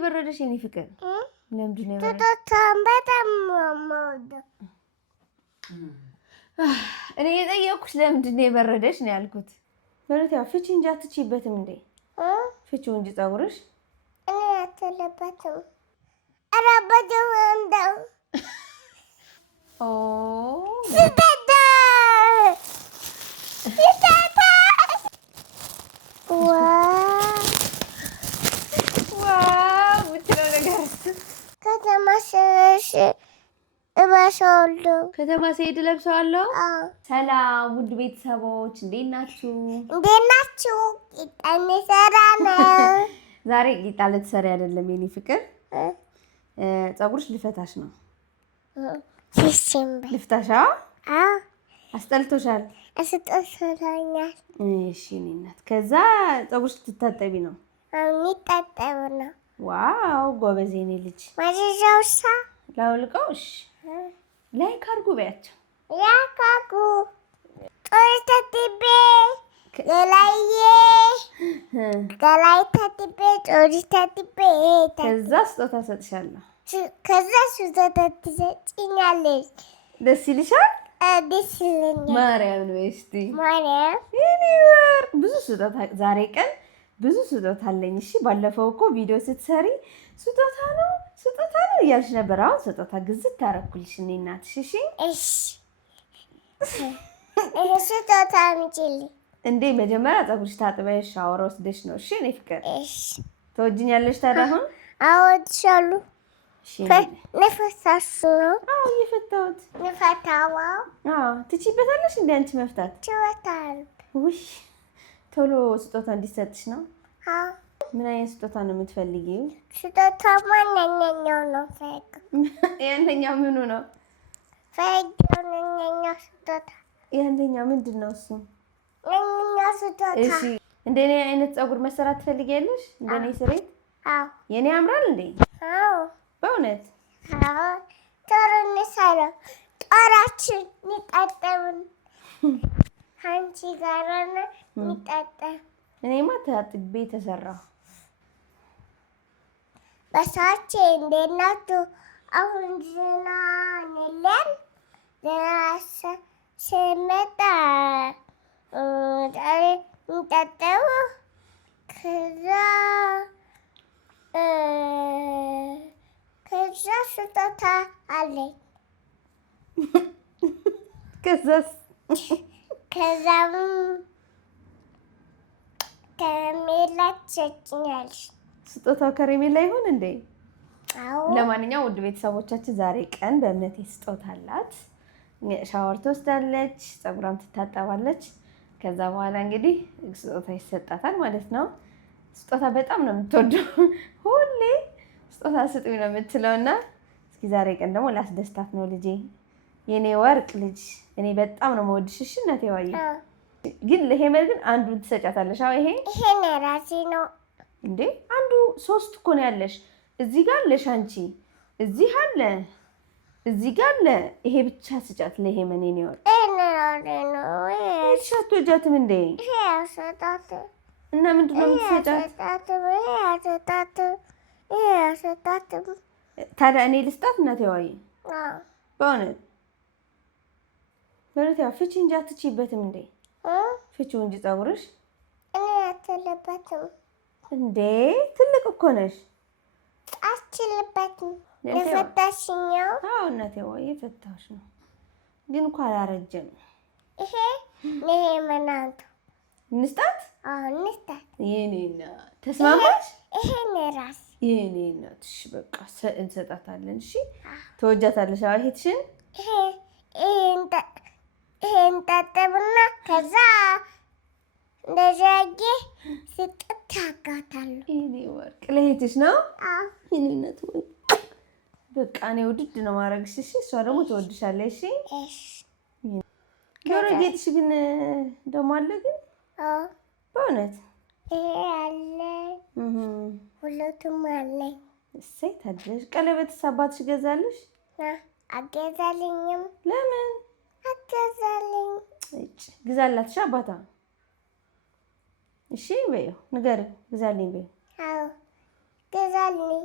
የበረደሽ የኔ ፍቅር? ለምንድን ነው የበረደሽ? ስጦታውን በጣም የምወደው። እኔ የጠየኩሽ ለምንድን ነው የበረደሽ ነው ያልኩት። ማለት ያው ፍቺ እንጂ አትችይበትም እንዴ? ፍቺው እንጂ ፀጉርሽ እኔ አትለበትም። ኧረ በደምብ እንደው ስጠጣ ዋው ምትለው ነገር ከተማ ስሄድ እለብሰዋለሁ። ከተማ ስሄድ እለብሰዋለሁ። ሰላም ውድ ቤተሰቦች እንዴት ናችሁ? እንዴት ናችሁ? ቂጣ እንሰራ ነው። ዛሬ ቂጣ ልትሰሪ አይደለም የኔ ፍቅር፣ ፀጉርሽ ልፈታሽ ነው። ልፍታሻ? አስጠልቶሻል? አስጠልቶኛል። እሺ እኔ እናት፣ ከዛ ፀጉርሽ ልትታጠቢ ነው? የሚታጠብ ነው። ዋው ጎበዝ የኔ ልጅ። ማዘዣውሳ ላውልቀው? እሺ ላይክ አድርጉ በያቸው። ላይክ አድርጉ። ጦር ታጥቤ ገላይ ታጥቤ ጦር ታጥቤ ከዛ ስጦታ ሰጥሻለሁ። ከዛ ስጦታ ትሰጪኛለሽ። ደስ ይልሻል? ደስ ይለኛል። ማርያም ነው እስቲ ማርያም የኔ ወር ብዙ ስጦታ ዛሬ ቀን ብዙ ስጦታ አለኝ። እሺ ባለፈው እኮ ቪዲዮ ስትሰሪ ስጦታ ነው እያልሽ ነበር። አሁን ስጦታ ግዝት ታረኩልሽ እኔ እናትሽ። እሺ እሺ ስጦታ አምጪልኝ እንዴ። መጀመሪያ ፀጉርሽ ታጥበሽ ሻወር ወስደሽ ነው። እሺ እኔ ፍቅር እሺ። ትወጂኛለሽ ታዲያ? አሁን አወድሻለሁ። እሺ ነፈሳሽ ነው? አዎ እየፈታሁት። ነፈታዋ? አዎ ትችይበታለሽ እንዴ አንቺ መፍታት? ችሎታለሁ። ውይ ቶሎ ስጦታ እንዲሰጥሽ ነው? አዎ። ምን አይነት ስጦታ ነው የምትፈልጊው? ስጦታ ማንኛው ነው? ፈግ ያንተኛው ምኑ ነው? ፈግ ማንኛው ስጦታ? ያንተኛው ምንድን ነው እሱ? ማንኛው ስጦታ? እሺ እንደኔ አይነት ፀጉር መሰራት ትፈልጊያለሽ? እንደኔ ስሬት? አዎ። የኔ ያምራል እንዴ? አዎ። በእውነት? አዎ። ጦር እንሰራ ጦራችን እንጣጣምን አንቺ ጋር ነው እንጣጣም። እኔማ ታጥቤ ተሰራሁ። በሳቼ እንዴት ናችሁ? አሁን ዝና ነለን ስመጣ ዛሬ እንጠጣው። ከዛ ስጦታ አለኝ። ከዛም ከረሜላ ትሰጪኛለሽ። ስጦታው ከረሜላ ይሁን እንዴ? አዎ። ለማንኛውም ውድ ቤተሰቦቻችን ዛሬ ቀን በእምነቴ ስጦታ አላት። ሻወር ትወስዳለች፣ ፀጉሯን ትታጠባለች። ከዛ በኋላ እንግዲህ ስጦታ ይሰጣታል ማለት ነው። ስጦታ በጣም ነው የምትወደው። ሁሌ ስጦታ ስጡኝ ነው የምትለው እና እስኪ ዛሬ ቀን ደግሞ ላስደስታት ነው ልጄ፣ የኔ ወርቅ ልጅ። እኔ በጣም ነው የምወድሽ። እሺ እናቴ ዋዬ። ግን ለሄመር ግን አንዱን ትሰጫታለሽ። አዎ ይሄ ራሴ ነው እንዴ? አንዱ 3 እኮ ነው ያለሽ። እዚህ ጋር አለሽ አንቺ፣ እዚህ አለ፣ እዚህ ጋር አለ። ይሄ ብቻ ስጫት ለሄመን የኔ ወርቅ። አትወጃትም እንዴ? እና ምንድን ነው የምትሰጫት ታዲያ? እኔ ልስጣት እናቴ ዋዬ? በእውነት ያው ፍቺ እንጂ አትችይበትም እንዴ? ፍቺው እንጂ ፀጉርሽ እኔ አትችልበትም እንዴ? ትልቅ እኮ ነሽ። አትችልበትም። የፈታሽኛው? አዎ እናቴ ዋዬ የፈታሽ ነው፣ ግን እኮ አላረጀም። ይሄ ምናንቱ እንስጣት? አዎ እንስጣት። የኔ እናት ተስማማሽ? ይሄ ራስ የኔ እናት። እሺ በቃ እንሰጣታለን። እሺ ተወጃታለሽ? አዎ እህትሽን ይሄን ታጠብና ከዛ እንደዛጌ ስጥት አጋታለሁ። የኔ ወርቅ ለእህትሽ ነው? አዎ። የኔ እናት ወይ በቃ እኔ ውድድ ነው ማድረግሽ። እሺ እሷ ደግሞ ትወድሻለሽ። እሺ ጆሮ ጌጥሽ ግን ደግሞ አለ ግን? አዎ በእውነት ይሄ አለ፣ ሁለቱም አለኝ። እሰይ ታድለሽ። ቀለበትስ አባትሽ ገዛልሽ? አገዛልኝም። ለምን አገዛልኝ? ግዛላትሽ አባቷ። እሺ በይው ንገሪው፣ ግዛልኝ በይው። አዎ ግዛልኝ።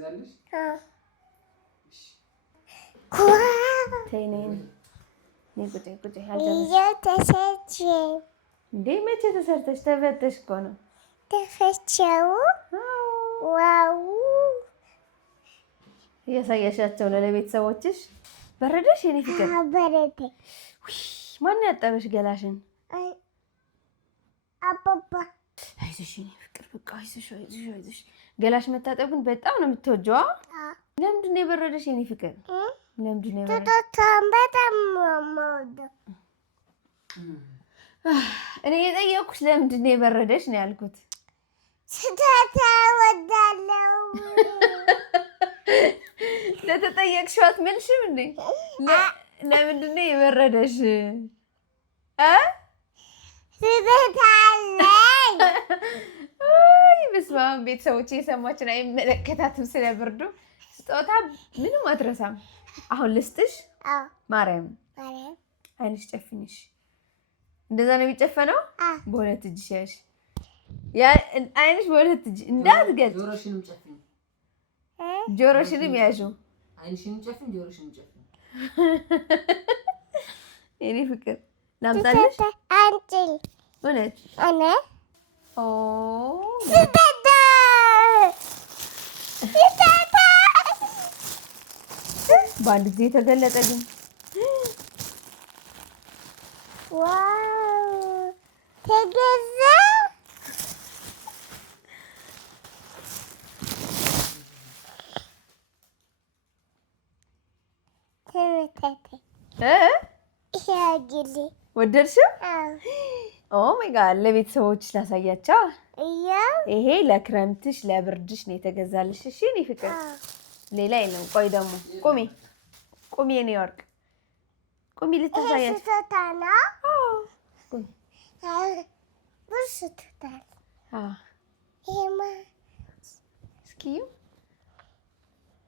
ትይዛለሽ? እንዴ መቼ ተሰርተሽ ተፈተሽ እኮ ነው ተፈቸው። ዋው እያሳያሻቸው ነው ለቤተሰቦችሽ። በረደሽ የኔ ፍቅር? በረደ። ማን ያጠበሽ ገላሽን? አባባ። አይዞሽ የኔ ፍቅር በቃ አይዞሽ። ገላሽ መታጠቡን በጣም ነው የምትወጂው? ለምንድን ነው የበረደሽ የኔ ፍቅር? ለምንድን ነው የበረደሽ? ቶቶታን በጣም የምወደው። እኔ የጠየኩሽ ለምንድን ነው የበረደሽ ነው ያልኩት። ስጦታ እወዳለሁ። ለተጠየቅሽው አትመልሽም እንዴ? ለምንድን ነው የበረደሽ? ስጦታ አለኝ። በስመ አብ። ቤተሰቦች የሰማችን አይመለከታትም ስለብርዱ። ስጦታ ምንም አትረሳም። አሁን ልስጥሽ። ማርያም አይንሽ ጨፍኝሽ። እንደዛ ነው የሚጨፈነው። በሁለት እጅሽ ያሽ አይንሽ በሁለት እጅ እንዳትገልጥ። ጆሮሽንም ጨፍኝ። ጆሮሽንም ያዥው። አይንሽንም ጨፍኝ፣ ጆሮሽንም ጨፍኝ። የኔ ፍቅር ላምጣልሽ? አንቺን እውነት እኔ በአንድ ጊዜ የተገለጠ ግን ዋው ተገዛ። ወደድሽው? ኦ ማይ ጋድ። ለቤተሰቦች ላሳያቸው። ይሄ ለክረምትሽ ለብርድሽ ነው የተገዛልሽ። እሺ እኔ ፍቅር ሌላ የለም። ቆይ ደግሞ ቁሚ የኔ ወርቅ ቁሚ ልታሳያቸው።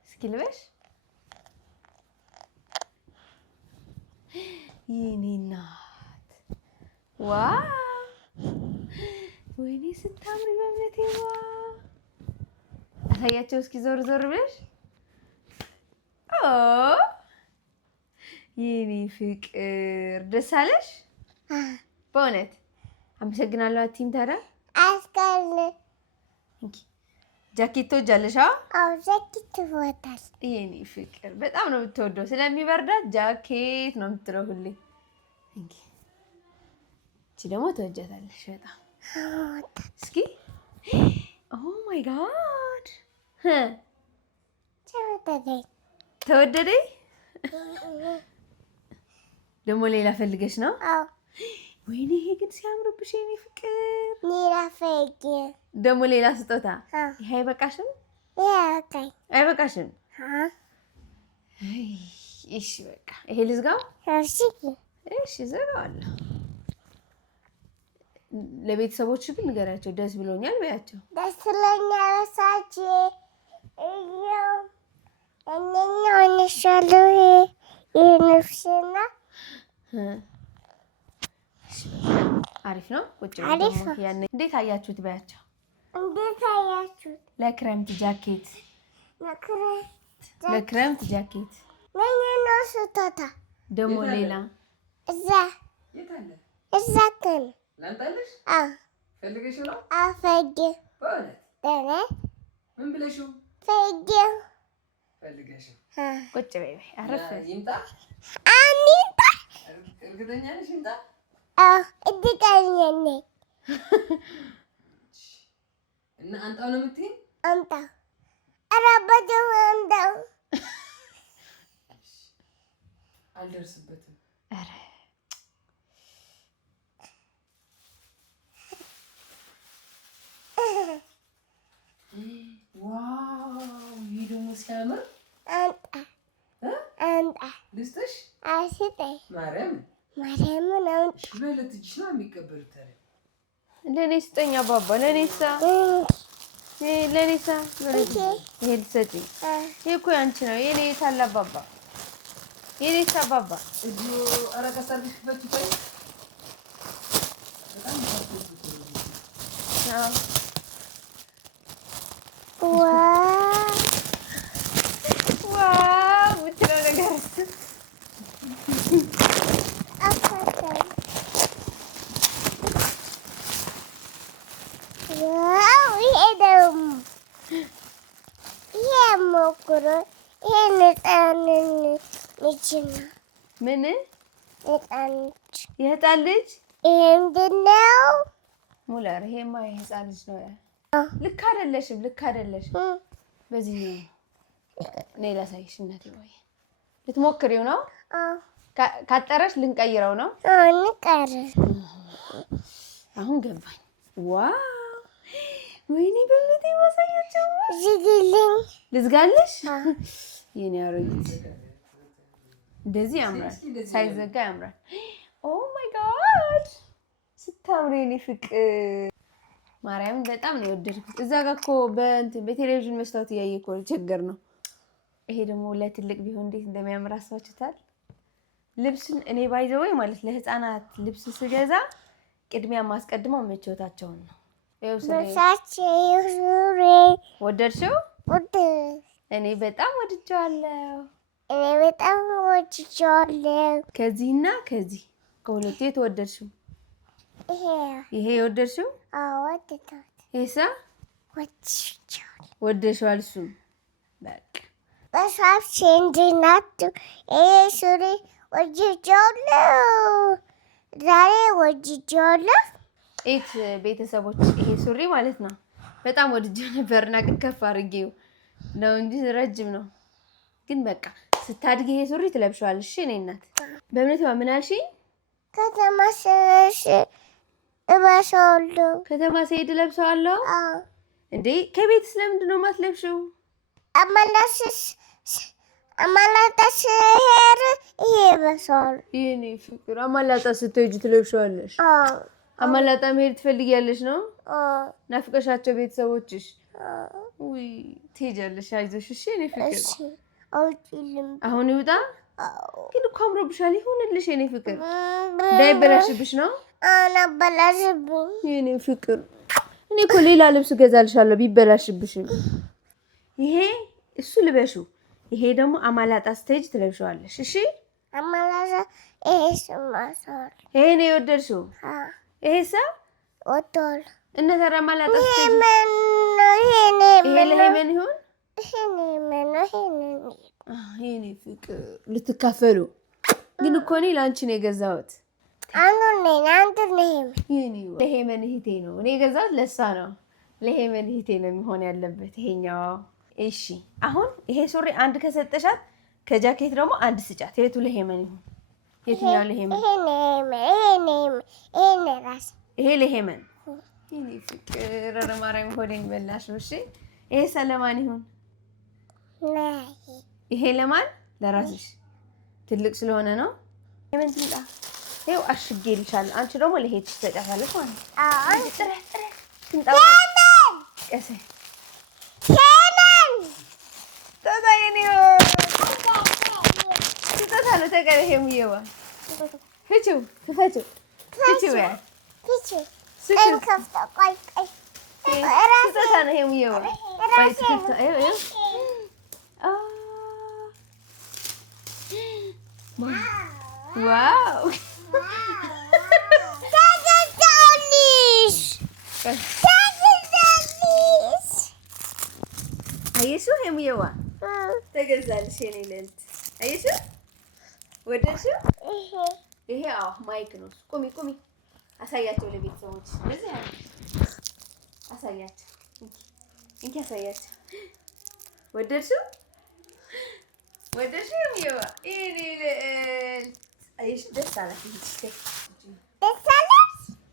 እስኪ ልበሽ የኔ እናት። ዋው ወይኔ ስታምሪ በእምነቴ። ዋው አሳያቸው እስኪ ዞር ብለሽ። የኔ ፍቅር ደስ አለሽ? በእውነት አመሰግናለሁ። አትይም ታዲያ? ጃኬት ትወጃለሽ? ጃኬት እወዳለሁ። የኔ ፍቅር በጣም ነው የምትወደው። ስለሚበርዳት ጃኬት ነው የምትለው ሁሌ። እቺ ደግሞ ትወጃታለሽ በጣም። እስኪ ኦ ማይ ጋድ ተወደደኝ። ደግሞ ሌላ ፈልገሽ ነው? ወይኔ ይሄ ግን ሲያምርብሽ የኔ ፍቅር። ደግሞ ሌላ ስጦታ። ይሄ አይበቃሽም? አይበቃሽም? እሺ በቃ ይሄ ልዝጋው። እሺ ዘጋዋለሁ። ለቤተሰቦች ግን ንገሪያቸው ደስ ብሎኛል በያቸው። ደስ ብሎኛል ሳቼ አሪፍ ነው። ቁጭ እንዴት አያችሁት በያቸው። እንዴት አያችሁት? ለክረምት ጃኬት ነው ስጦታ። ደግሞ ሌላ እዛ ላምጣልሽ? ፈልገሽ ነው? ምን ብለሽው? ፈልገሽው? ቁጭ በይ አረፍ። ይምጣ? እርግጠኛ ነሽ ይምጣ? እርግጠኛ ነኝ። እና አንጣው ነው የምትይኝ? አንጣው። ኧረ በደምብ አንጣው። አልደርስበትም። ኧረ ዋው ይሄ ደግሞ ሲያምር። አንጣ ልስጥሽ? ስጠኝ። ማርያምን እሺ በለት እጅሽ ነው የሚቀበሉት ታዲያ። ለኔ ስጠኝ አባባ። ለኔሳ ይሄ ልትሰጪኝ? ይሄ እኮ ያንቺ ነው። የኔ የታለ አባባ? የኔሳ አባባ? እጁ ኧረ ከሰርግሽ ክፈችው ተይ። በጣም ጉሮ ይሄን ልጅና ምን ህፃን የህፃን ልጅ ይሄ ምንድን ነው? ሙለር ይሄማ የህፃን ልጅ ነው። ልክ አይደለሽም፣ ልክ አይደለሽም። በዚህ እኔ ላሳይሽ እናቴ። ወይ ልትሞክሪው ነው? ካጠረሽ ልንቀይረው ነው? እንቀር። አሁን ገባኝ። ዋው ወይኔ በእውነቴ ማሳያቸው። ዝግልኝ። ልዝጋልሽ? የኔ አሮጊት እንደዚህ ያምራል፣ ሳይዘጋ ያምራል። ኦ ማይ ጋድ ስታምሪ የኔ ፍቅር ማርያምን በጣም ነው የወደድኩት። እዛ ጋር እኮ በቴሌቪዥን መስታወት እያየ እኮ ችግር ነው። ይሄ ደግሞ ለትልቅ ቢሆን እንዴት እንደሚያምር አስባችሁታል? ልብስን እኔ ባይዘው ማለት ለህፃናት ልብስ ስገዛ ቅድሚያ ማስቀድመው ምቾታቸውን ነው። ወደድሽው? እኔ በጣም ወድጄዋለሁ። ከዚህና ከዚህ ከሁለቱ የተወደድሽው? ይሄ የወደድሽው? ይሄሳ ወደድሽዋል? እሱም በቃ በሳፍሽ እንዲናቱ ይሄ ሱሪ ወድጄዋለሁ። ዛሬ ወድጄዋለሁ። ኤት ቤተሰቦች ይሄ ሱሪ ማለት ነው በጣም ወድጄው ነበርና ግን ከፍ አድርጌው ነው እንጂ ረጅም ነው። ግን በቃ ስታድጊ ይሄ ሱሪ ትለብሺዋለሽ። እሺ እኔ እናት በእምነት ምን አልሽኝ? ከተማ ስሄድ እለብሰዋለሁ። ከተማ ስሄድ እለብሰዋለሁ። እንዴ ከቤት ስለምንድን ነው የማትለብሺው? አማላጣ ስሄድ ይሄ እለብሰዋለሁ። የእኔ ፍቅር አማላጣ ስትሄጂ ትለብሺዋለሽ? አማላጣ መሄድ ትፈልጊያለሽ ነው? ናፍቀሻቸው ቤተሰቦችሽ? ውይ ትሄጃለሽ። አይዞሽ እሺ የእኔ ፍቅር። አሁን ይውጣ። ግን እኮ አምሮብሻል። ይሁንልሽ የእኔ ፍቅር። እንዳይበላሽብሽ ነው? አናበላሽብኝ የእኔ ፍቅር። እኔ እኮ ሌላ ልብስ እገዛልሻለሁ ቢበላሽብሽም። ይሄ እሱ ልበሹ። ይሄ ደግሞ አማላጣ ስትሄጂ ትለብሺዋለሽ። እሺ አማላጣ ይሄ ስማሳል። ይሄ ነው የወደድሽው? ይሄሳ ወጥቷል። እና ታዲያ አማላጣ ስትሄጂ ይሄ ለሄመን ይሁን? የእኔ ፍቅር ልትካፈሉ። ግን እኮ እኔ ለአንቺ ነው የገዛሁት። ለሄመን እህቴ ነው እኔ የገዛሁት። ለእሷ ነው ለሄመን እህቴ ነው የሚሆን ያለበት ይሄኛው። እሺ አሁን ይሄ ሱሪ አንድ ከሰጠሻት ከጃኬት ደግሞ አንድ ስጫት። የቱ ለሄመን ይሁን? የትኛው ለሄመን? ይሄ ለሄመን። የእኔ ፍቅር ኧረ ማርያም ሆዴን በላሽ። እሺ ይሄ ሰለማን ይሁን? ይሄ ለማን? ለራስሽ ትልቅ ስለሆነ ነው። ሄመን ትምጣ። ይኸው አሽጌልሻለሁ። አንቺ ደግሞ ለሄድሽ ትሰጫታለሽ ማለት ነው። ትምጣ። ቀሴ ሄሙዬዋ ፍቺው ክፈቺው ፍቺው ያ ስጦታ ነው ሄሙዬዋ። ዋው አየሽው ሄሙዬዋ ተገዛልሽ የኔ ልዕልት። አየሽው? ወደድሽው? ይሄ አዎ ማይክ ነው። ቁሚ ቁሚ፣ አሳያቸው ለቤተሰቦች። እንደዚህ ያለ አሳያቸው። እንኪ አሳያቸው። ወደድሽው? ወደድሽው ሄሙዬዋ? የኔ ልዕልት አየሽ? ደስ አላት።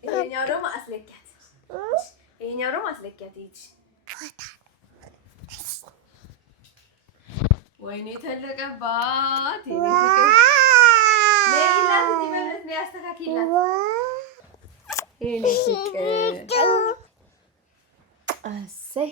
ይሄኛው ደግሞ አስለኪያት። ይሄኛው ደግሞ አስለኪያት። ይሄ ወይኔ ተለቀባት። ለይላት እንዲመለስ ነው ያስተካክላት። ይሄኔ ፍቅር አሰይ